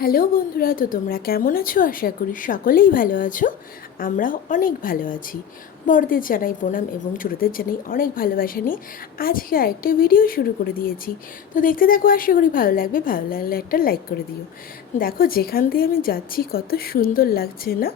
Hello বন্ধুরা, তো তোমরা কেমন আছো? আশা করি সকলেই ভালো আছো। আমরাও অনেক ভালো আছি। বড়দের জানাই প্রণাম এবং ছোটোদের জানাই অনেক ভালোবাসা নিয়ে আজকে আরেকটা ভিডিও শুরু করে দিয়েছি। তো দেখতে দেখো আশা করি ভালো লাগবে। ভালো লাগলে একটা লাইক করে দিও। দেখো, যেখান দিয়ে আমি যাচ্ছি, কত সুন্দর লাগছে না?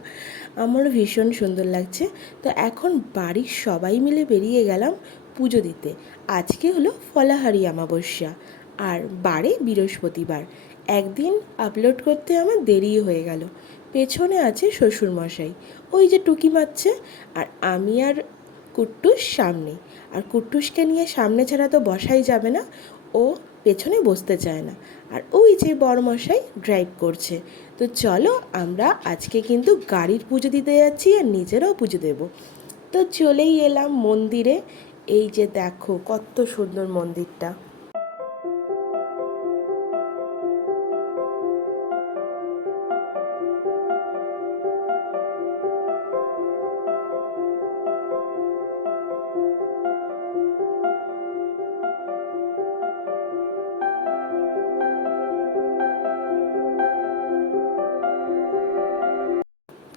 আমারও ভীষণ সুন্দর লাগছে। তো এখন বাড়ির সবাই মিলে বেরিয়ে গেলাম পুজো দিতে। আজকে হলো ফলাহারি অমাবস্যা। আর বারে বৃহস্পতিবার। একদিন আপলোড করতে আমার দেরি হয়ে গেল। পেছনে আছে শ্বশুরমশাই। ওই যে টুকি মারছে আর আমি আর কুট্টুস সামনে। আর কুট্টুসকে নিয়ে সামনে ছাড়া তো বসাই যাবে না। ও পেছনে বসতে চায় না। আর ওই যে বড়মশাই ড্রাইভ করছে। তো চলো আমরা আজকে কিন্তু গাড়ির পুজো দিতে যাচ্ছি আর নিজেরাও পুজো দেব। তো চলেই এলাম মন্দিরে। এই যে দেখো কত সুন্দর মন্দিরটা।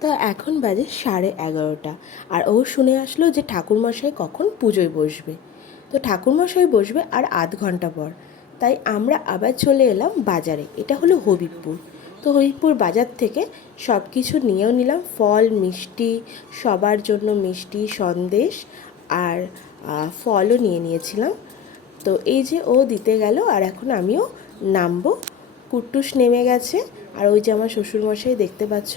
তা এখন বাজে সাড়ে এগারোটা। আর ও শুনে আসলো যে ঠাকুরমশাই কখন পুজোয় বসবে। তো ঠাকুরমশাই বসবে আর আধ ঘণ্টা পর। তাই আমরা আবার চলে এলাম বাজারে। এটা হলো হবিবপুর। তো হবিবপুর বাজার থেকে সব কিছু নিয়েও নিলাম। ফল, মিষ্টি, সবার জন্য মিষ্টি, সন্দেশ আর ফলও নিয়ে নিয়েছিলাম। তো এই যে ও দিতে গেল আর এখন আমিও নামবো। কুট্টুস নেমে গেছে। আর ওই যে আমার শ্বশুরমশাই দেখতে পাচ্ছ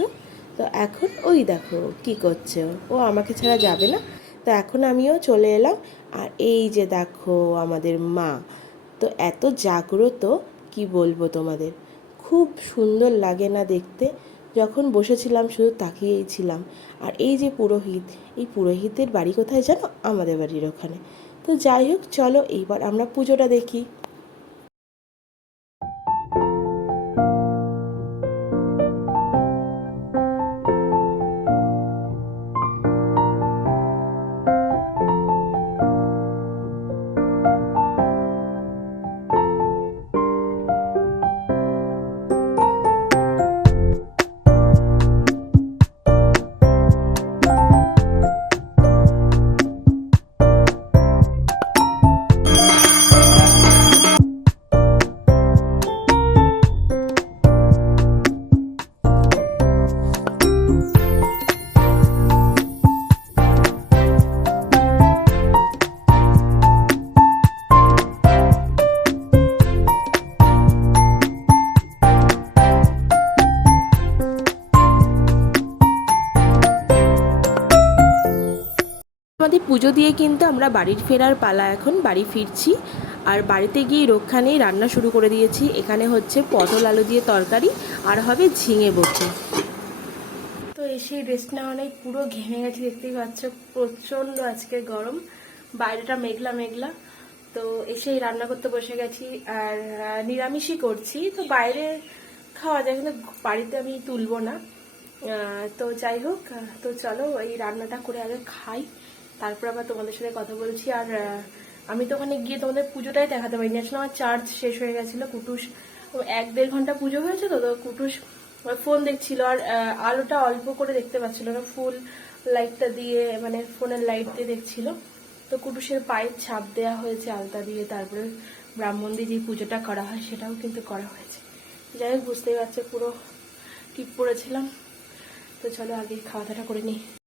তো এখন ওই দেখো কি করছে। ও আমাকে ছাড়া যাবে না। তো এখন আমিও চলে এলাম। আর এই যে দেখো আমাদের মা। তো এত জাগ্রত, কি বলব তোমাদের? খুব সুন্দর লাগে না দেখতে। যখন বসেছিলাম শুধু তাকিয়েই ছিলাম। আর এই যে পুরোহিত, এই পুরোহিতের বাড়ি কোথায় জানো? আমাদের বাড়ির ওখানে। তো যাই হোক, চলো এইবার আমরা পুজোটা দেখি। আমাদের পুজো দিয়ে কিন্তু আমরা বাড়ির ফেরার পালা এখন, বাড়ি ফিরছি। আর বাড়িতে গিয়ে রক্ষানেই রান্না শুরু করে দিয়েছি। এখানে হচ্ছে পটল আলু দিয়ে তরকারি, আর হবে ঝিঙে বটি। তো এসে রেস্ট নেওয়া নেই, পুরো ঘেমে গেছে, দেখতেই পাচ্ছ, প্রচণ্ড আজকে গরম। বাইরেটা মেঘলা মেঘলা। তো এসেই রান্না করতে বসে গেছি, আর নিরামিষই করছি। তো বাইরে খাওয়া যায়, কিন্তু বাড়িতে আমি তুলবো না। তো যাই হোক তো চলো এই রান্নাটা করে আগে খাই। তারপর আবার তোমাদের সাথে কথা বলছি, আর আমি তো ওখানে গিয়ে তোমাদের পুজোটাই দেখাতে পারিনি। আসলে আমার চার্জ শেষ হয়ে গেছিল, কুটুস এক দেড় ঘণ্টা পুজো হয়েছে তো তো কুটুস ফোন দেখছিল, আর আলোটা অল্প করে দেখতে পাচ্ছিল না ফুল লাইটটা দিয়ে মানে ফোনের লাইট দিয়ে দেখছিল। তো কুটুসের পায়ের ছাপ দেওয়া হয়েছে আলতা দিয়ে, তারপরে ব্রাহ্মণ দিয়ে যে পুজোটা করা হয়, সেটাও কিন্তু করা হয়েছে। যাই হোক, বুঝতেই পারছে, পুরো টিপ পড়েছিলাম তো চলো আগে খাওয়া দাওয়া করে নিই।